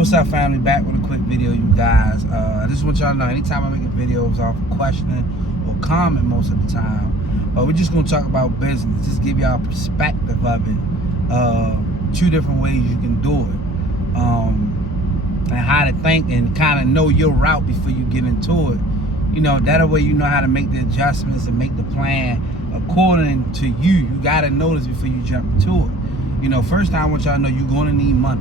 What's up, family? Back with a quick video, you guys. I just want y'all to know, anytime I make a video, it's off a questioning or comment most of the time. But we're just going to talk about business. Just give y'all a perspective of it. Two different ways you can do it. And how to think and kind of know your route before you get into it. You know, that way you know how to make the adjustments and make the plan according to you. You got to know this before you jump into it. You know, first time I want y'all to know you're going to need money.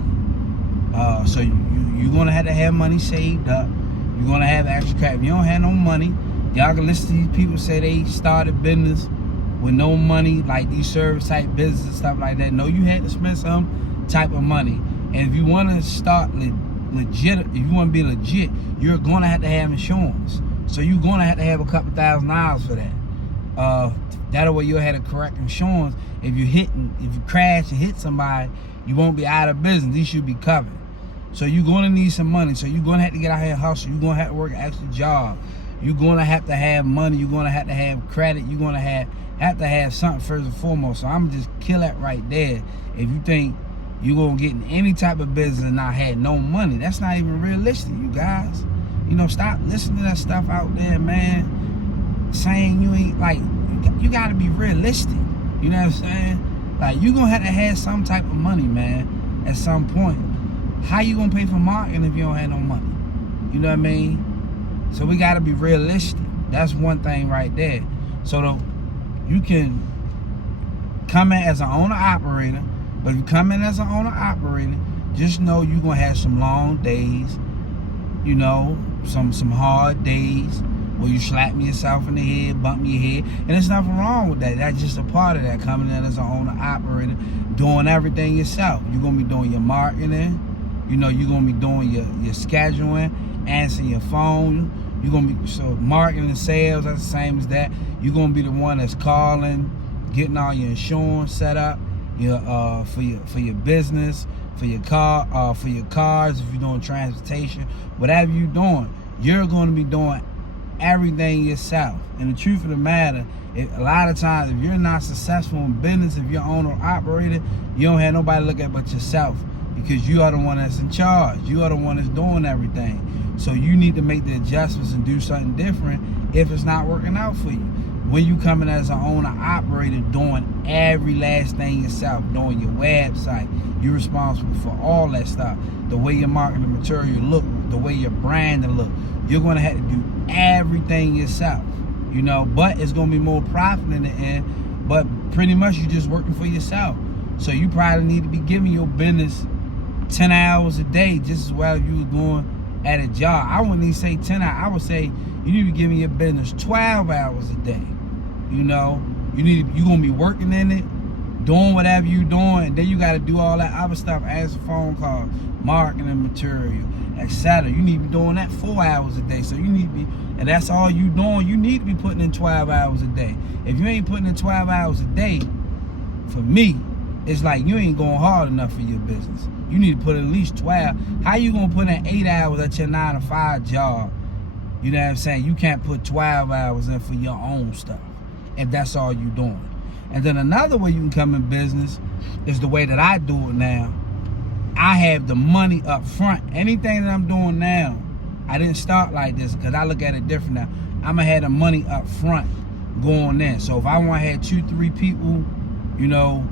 So you're going to have money saved up. You're going to have extra cash. If you don't have no money, y'all can listen to these people say they started business with no money, like these service type business and stuff like that. No, you had to spend some type of money. And if you want to start legit, if you want to be legit, you're going to have insurance. So you're going to have a couple $1,000s for that. That way you'll have the correct insurance. If you crash and hit somebody, you won't be out of business. These should be covered. So you're going to need some money. So you're going to have to get out here and hustle. You're going to have to work an extra job. You're going to have money. You're going to have credit. You're going to have something first and foremost. So I'm just kill that right there. If you think you're going to get in any type of business and not have no money, that's not even realistic, you guys. You know, stop listening to that stuff out there, man, saying you ain't, like, you got to be realistic. You know what I'm saying? Like, you're going to have some type of money, man, at some point. How you going to pay for marketing if you don't have no money? You know what I mean? So we got to be realistic. That's one thing right there. So you can come in as an owner-operator, but if you come in as an owner-operator, just know you're going to have some long days, you know, some hard days where you slap yourself in the head, bump your head, and there's nothing wrong with that. That's just a part of that, coming in as an owner-operator, doing everything yourself. You're going to be doing your marketing, you know, you're going to be doing your scheduling, answering your phone. You're going to be, so marketing and sales, that's the same as that. You're going to be the one that's calling, getting all your insurance set up, for your business, for your car, for your cars, if you're doing transportation, whatever you're doing, you're going to be doing everything yourself. And the truth of the matter, a lot of times, if you're not successful in business, if you're owner or operator, you don't have nobody to look at but yourself, because you are the one that's in charge. You are the one that's doing everything. So you need to make the adjustments and do something different if it's not working out for you. When you come in as an owner operator, doing every last thing yourself, doing your website, you're responsible for all that stuff. The way your marketing material look, the way your branding look, you're going to have to do everything yourself, you know. But it's going to be more profit in the end. But pretty much you're just working for yourself. So you probably need to be giving your business 10 hours a day, just as well as you were going at a job. I wouldn't even say 10 hours. I would say you need to be giving your business 12 hours a day. You know, you're going to be working in it, doing whatever you're doing, and then you got to do all that other stuff, answer phone calls, marketing material, etc. You need to be doing that 4 hours a day. So you need to be, and that's all you doing, you need to be putting in 12 hours a day. If you ain't putting in 12 hours a day, for me, it's like you ain't going hard enough for your business. You need to put at least 12. How you going to put in 8 hours at your 9-to-5 job? You know what I'm saying? You can't put 12 hours in for your own stuff, if that's all you're doing. And then another way you can come in business is the way that I do it now. I have the money up front. Anything that I'm doing now, I didn't start like this because I look at it different now. I'm going to have the money up front going in. So if I want to have 2-3 people, you know,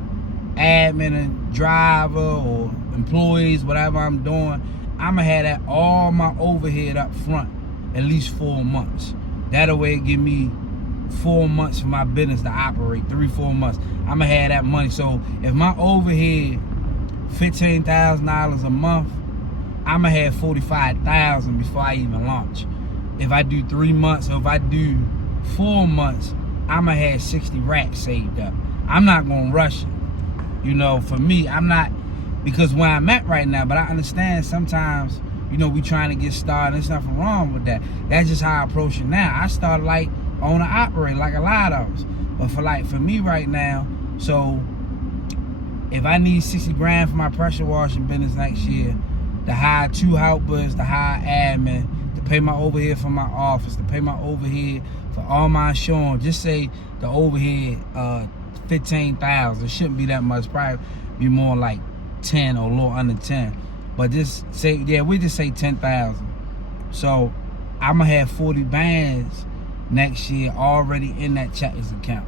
admin and driver or employees, whatever I'm doing, I'm going to have that all my overhead up front, at least 4 months. That way it give me 4 months for my business to operate, 3-4 months. I'm going to have that money. So if my overhead $15,000 a month, I'm going to have $45,000 before I even launch. If I do 3 months, or if I do 4 months, I'm going to have 60 racks saved up. I'm not going to rush it. You know, for me, I'm not, because where I'm at right now, but I understand sometimes, you know, we trying to get started. There's nothing wrong with that. That's just how I approach it now. I started like owner-operator, like a lot of us. But for me right now, so if I need 60 grand for my pressure washing business next year, to hire 2 helpers, to hire admin, to pay my overhead for my office, to pay my overhead for all my insurance, just say the overhead, $15,000. It shouldn't be that much. Probably be more like 10 or a little under 10. But just say, yeah, we just say 10,000. So I'm gonna have 40 bands next year already in that checkers account.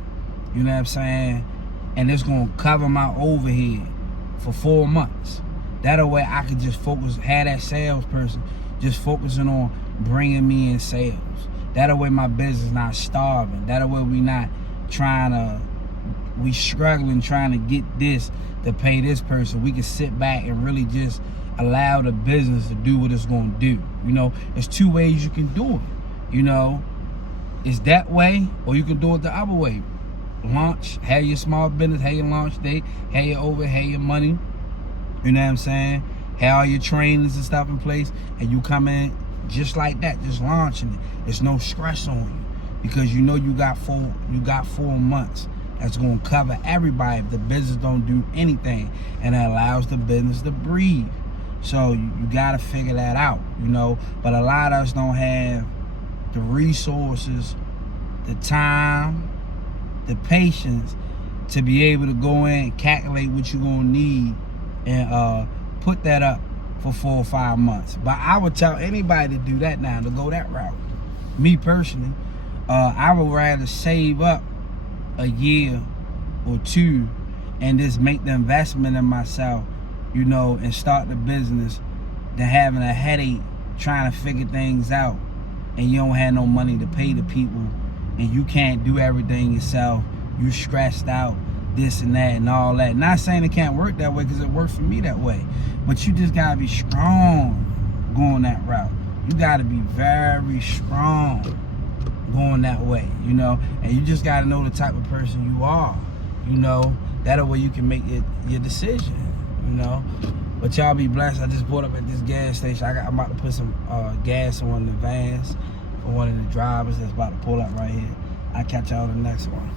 You know what I'm saying? And it's gonna cover my overhead for 4 months. That way I can just focus, have that salesperson just focusing on bringing me in sales. That way my business not starving. That way we struggling trying to get this to pay this person. We can sit back and really just allow the business to do what it's gonna do. You know, there's 2 ways you can do it. You know, it's that way, or you can do it the other way. Launch, have your small business, have your launch date, have your overhead, have your money. You know what I'm saying? Have all your trainings and stuff in place, and you come in just like that, just launching it. There's no stress on you because you know you got 4 months. That's gonna cover everybody if the business don't do anything, and it allows the business to breathe. So you gotta figure that out, you know. But a lot of us don't have the resources, the time, the patience to be able to go in and calculate what you're gonna need and put that up for 4 or 5 months. But I would tell anybody to do that now, to go that route. Me personally, I would rather save up a year or 2 and just make the investment in myself, you know, and start the business than having a headache trying to figure things out and you don't have no money to pay the people and you can't do everything yourself. You stressed out, this and that and all that. Not saying it can't work that way, because it worked for me that way. But you just gotta be strong going that route. You gotta be very strong going that way, you know. And you just gotta know the type of person you are, you know. That way you can make your decision, you know. But y'all be blessed. I just pulled up at this gas station. I'm about to put some gas in one of the vans for one of the drivers that's about to pull up right here. I'll catch y'all on the next one.